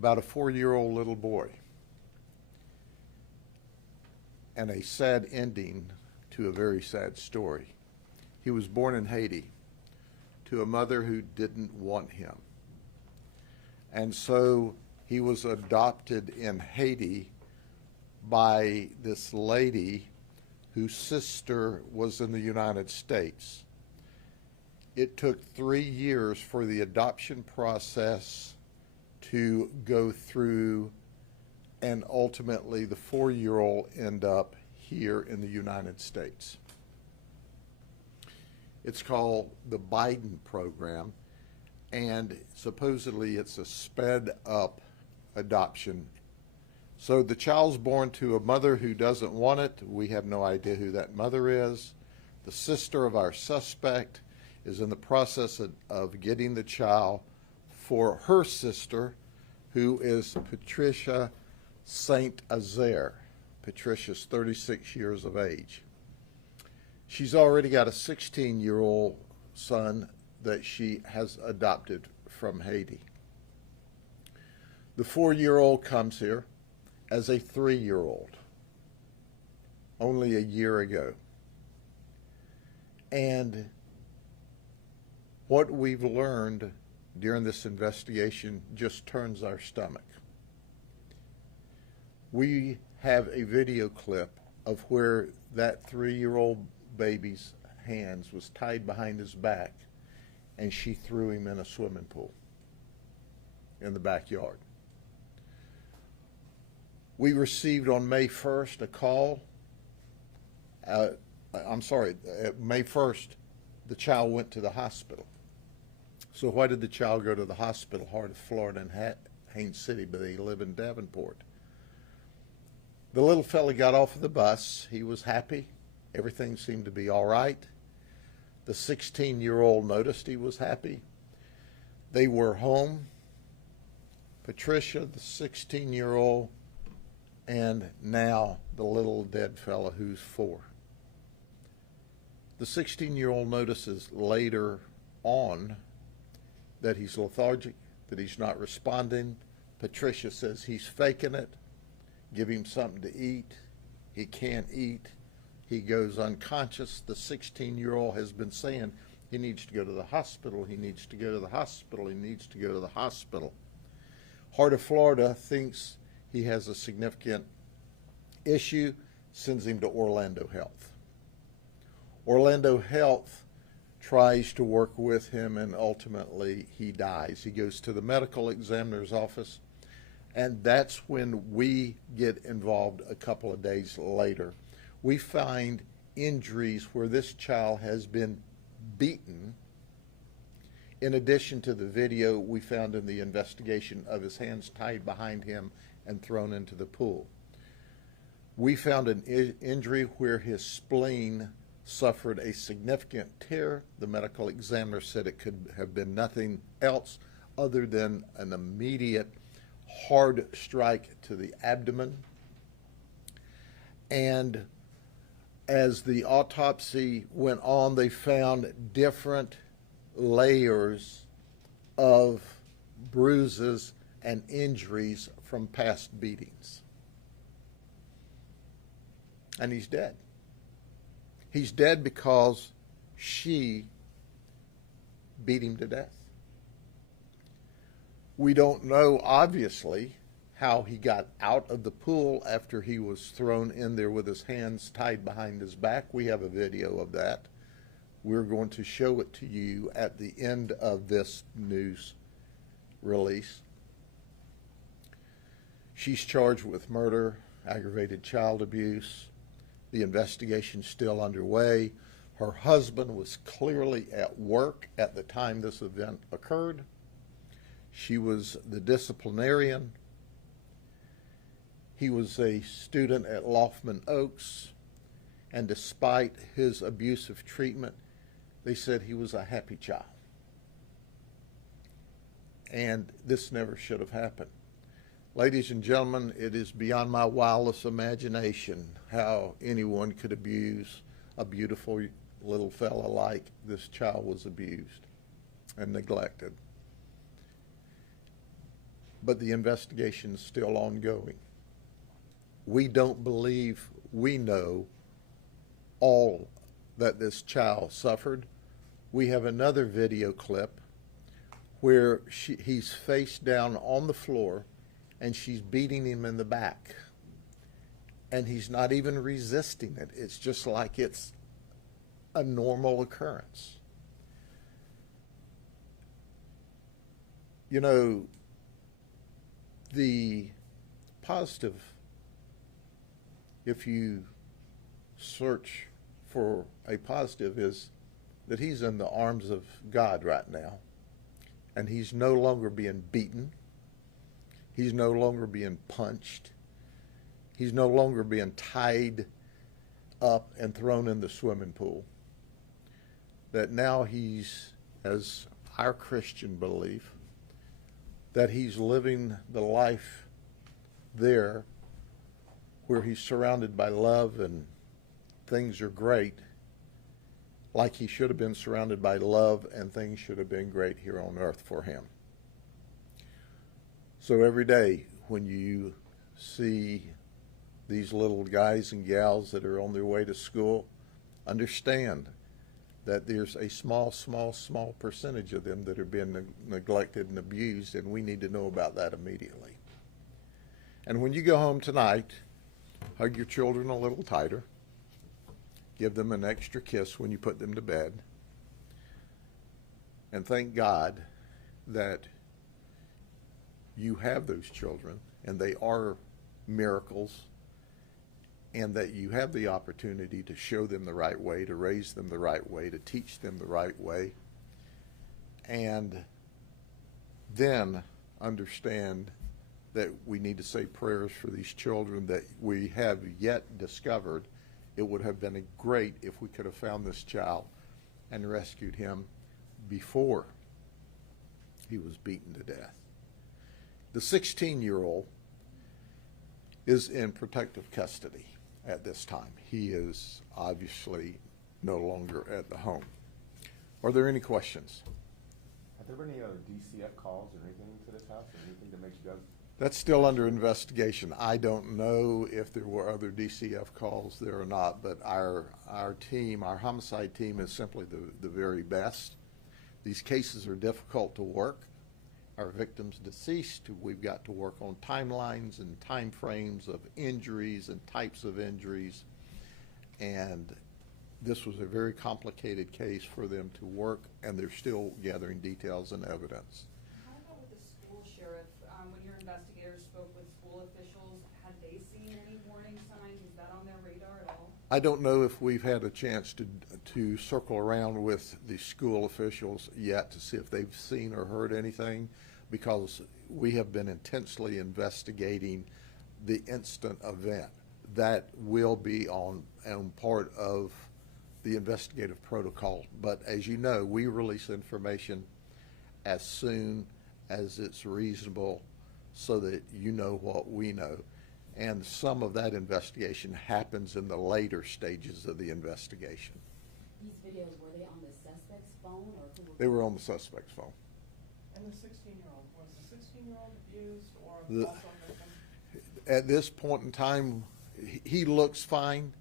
about a 4-year-old little boy and a sad ending to a very sad story. He was born in Haiti to a mother who didn't want him. And so he was adopted in Haiti by this lady whose sister was in the United States. It took 3 years for the adoption process to go through, and ultimately the 4-year-old end up here in the United States. It's called the Biden program, and supposedly it's a sped up adoption. So the child's born to a mother who doesn't want it. We have no idea who that mother is. The sister of our suspect is in the process of getting the child for her sister, who is Patricia St. Azaire. Patricia's 36 years of age. She's already got a 16-year-old son that she has adopted from Haiti. The 4-year-old comes here as a 3-year-old only a year ago. And what we've learned during this investigation just turns our stomach. We have a video clip of where that 3-year-old baby's hands was tied behind his back and she threw him in a swimming pool in the backyard. We received on May 1st a call. May 1st, the child went to the hospital. So why did the child go to the hospital? Heart of Florida and Haines City, but they live in Davenport. The little fella got off of the bus. He was happy. Everything seemed to be all right. The 16-year-old noticed he was happy. They were home. Patricia, the 16-year-old, and now the little dead fella who's 4. The 16-year-old notices later on that he's lethargic, that he's not responding. Patricia says he's faking it. Give him something to eat. He can't eat. He goes unconscious. The 16-year-old has been saying he needs to go to the hospital. He needs to go to the hospital. He needs to go to the hospital. Heart of Florida thinks he has a significant issue, sends him to Orlando Health. Orlando Health tries to work with him, and ultimately he dies. He goes to the medical examiner's office, and that's when we get involved a couple of days later. We find injuries where this child has been beaten, in addition to the video we found in the investigation of his hands tied behind him and thrown into the pool. We found an injury where his spleen suffered a significant tear. The medical examiner said it could have been nothing else other than an immediate hard strike to the abdomen. And as the autopsy went on, they found different layers of bruises and injuries from past beatings. And he's dead. He's dead because she beat him to death. We don't know, obviously, how he got out of the pool after he was thrown in there with his hands tied behind his back. We have a video of that. We're going to show it to you at the end of this news release. She's charged with murder, aggravated child abuse. The investigation's still underway. Her husband was clearly at work at the time this event occurred. She was the disciplinarian. He was a student at Laufman Oaks, and despite his abusive treatment, they said he was a happy child. And this never should have happened. Ladies and gentlemen, it is beyond my wildest imagination how anyone could abuse a beautiful little fella like this child was abused and neglected. but the investigation is still ongoing. We don't believe we know all that this child suffered. We have another video clip where he's face down on the floor and she's beating him in the back. And he's not even resisting it. It's just like it's a normal occurrence. You know, the positive, if you search for a positive, is that he's in the arms of God right now. And he's no longer being beaten. He's no longer being punched. He's no longer being tied up and thrown in the swimming pool. That now he's, as our Christian belief, that he's living the life there where he's surrounded by love and things are great, like he should have been surrounded by love and things should have been great here on earth for him. So every day when you see these little guys and gals that are on their way to school, understand that there's a small percentage of them that are being neglected and abused, and we need to know about that immediately. And when you go home tonight, hug your children a little tighter. Give them an extra kiss when you put them to bed. And thank God that you have those children, and they are miracles, and that you have the opportunity to show them the right way, to raise them the right way, to teach them the right way, and then understand that we need to say prayers for these children that we have yet discovered. It would have been great if we could have found this child and rescued him before he was beaten to death. The 16-year-old is in protective custody at this time. He is obviously no longer at the home. Are there any questions? Have there been any other DCF calls or anything to this house, or anything that makes you guys? That's still under investigation. I don't know if there were other DCF calls there or not, but our team, our homicide team, is simply the very best. These cases are difficult to work. Our victims deceased, we've got to work on timelines and time frames of injuries and types of injuries. And this was a very complicated case for them to work, and they're still gathering details and evidence. How about with the school sheriff? When your investigators spoke with school officials, had they seen any warning signs? Is that on their radar at all? I don't know if we've had a chance to circle around with the school officials yet to see if they've seen or heard anything, because we have been intensely investigating the instant event. That will be on part of the investigative protocol. But as you know, we release information as soon as it's reasonable so that you know what we know. And some of that investigation happens in the later stages of the investigation. These videos, were they on the suspect's phone, or who were They were on the suspect's phone. And the 16-year-old, was the 16-year-old abused or The- also victim? At this point in time, he looks fine.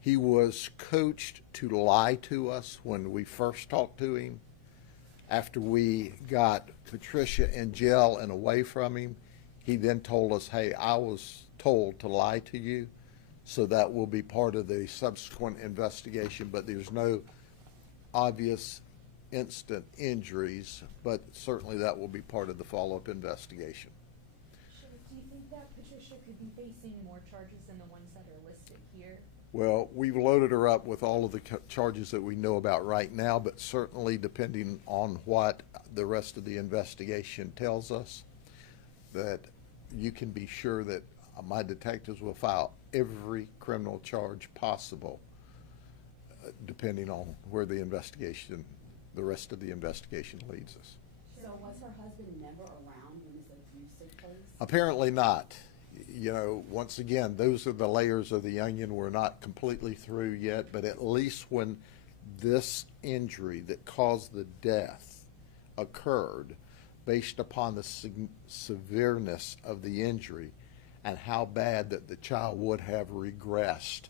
He was coached to lie to us when we first talked to him. After we got Patricia in jail and away from him, he then told us, hey, I was told to lie to you, so that will be part of the subsequent investigation, but there's no obvious instant injuries, but certainly that will be part of the follow-up investigation. Sheriff, do you think that Patricia could be facing more charges than the ones that are listed here? Well, we've loaded her up with all of the charges that we know about right now, but certainly depending on what the rest of the investigation tells us, that you can be sure that my detectives will file every criminal charge possible, depending on where the rest of the investigation leads us. So was her husband never around when this abuse took place? Apparently not. You know, once again, those are the layers of the onion. We're not completely through yet, but at least when this injury that caused the death occurred, based upon the severeness of the injury and how bad that the child would have regressed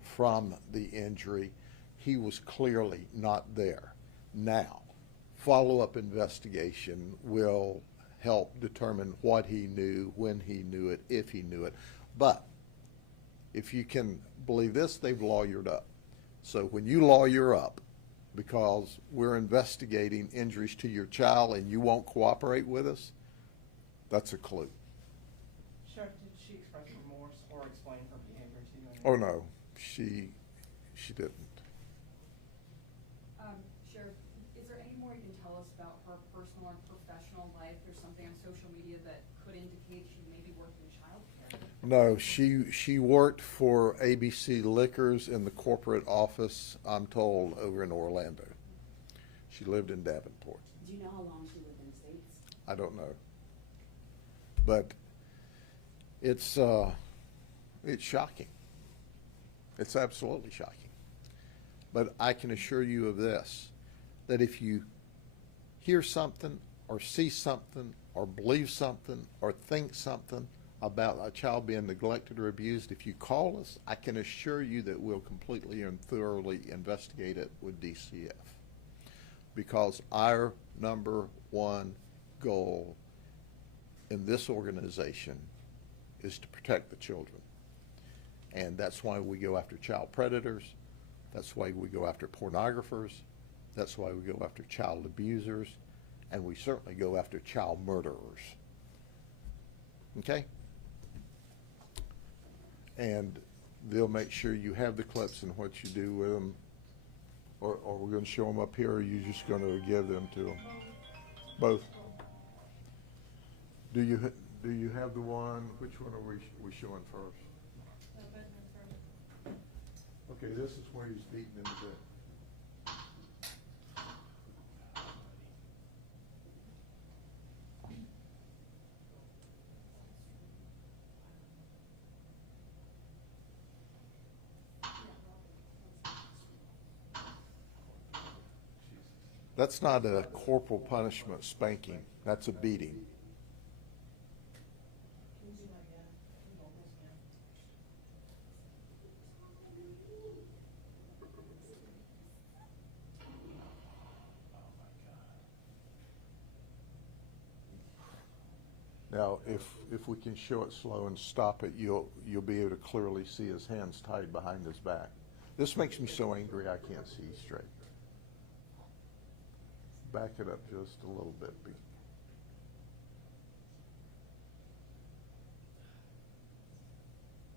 from the injury, he was clearly not there. Now, follow-up investigation will help determine what he knew, when he knew it, if he knew it. But if you can believe this, they've lawyered up. So when you lawyer up because we're investigating injuries to your child and you won't cooperate with us, that's a clue. Sheriff, did she express remorse or explain her behavior to you? Oh, no, she didn't. Sheriff, is there any more you can tell us about her personal and professional life? There's something on social media that could indicate she maybe worked in childcare. No, she worked for ABC Liquors in the corporate office, I'm told, over in Orlando. She lived in Davenport. Do you know how long she lived in the States? I don't know. But it's shocking. It's absolutely shocking. But I can assure you of this, that if you hear something or see something or believe something or think something about a child being neglected or abused, if you call us, I can assure you that we'll completely and thoroughly investigate it with DCF. Because our number one goal in this organization is to protect the children. And that's why we go after child predators. That's why we go after pornographers. That's why we go after child abusers. And we certainly go after child murderers. Okay? And they'll make sure you have the clips and what you do with them. Or we're going to show them up here, or are you just going to give them to them? Both. Do you have the one? Which one are we showing first? Okay, this is where he's beaten him to death. That's not a corporal punishment spanking. That's a beating. Now, if we can show it slow and stop it, you'll be able to clearly see his hands tied behind his back. This makes me so angry I can't see straight. Back it up just a little bit.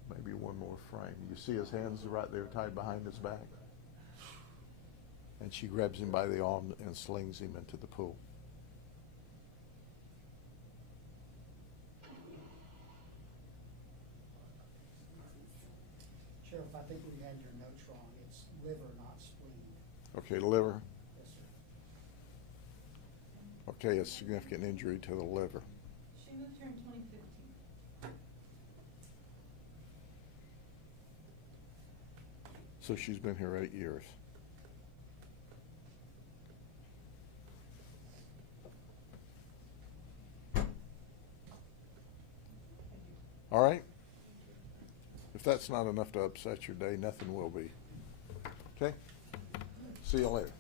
Maybe one more frame. You see his hands right there tied behind his back? And she grabs him by the arm and slings him into the pool. Sheriff, I think we had your notes wrong. It's liver, not spleen. Okay, liver. Yes, sir. Okay, a significant injury to the liver. She moved here in 2015. So she's been here 8 years. All right? If that's not enough to upset your day, nothing will be. Okay? See you later.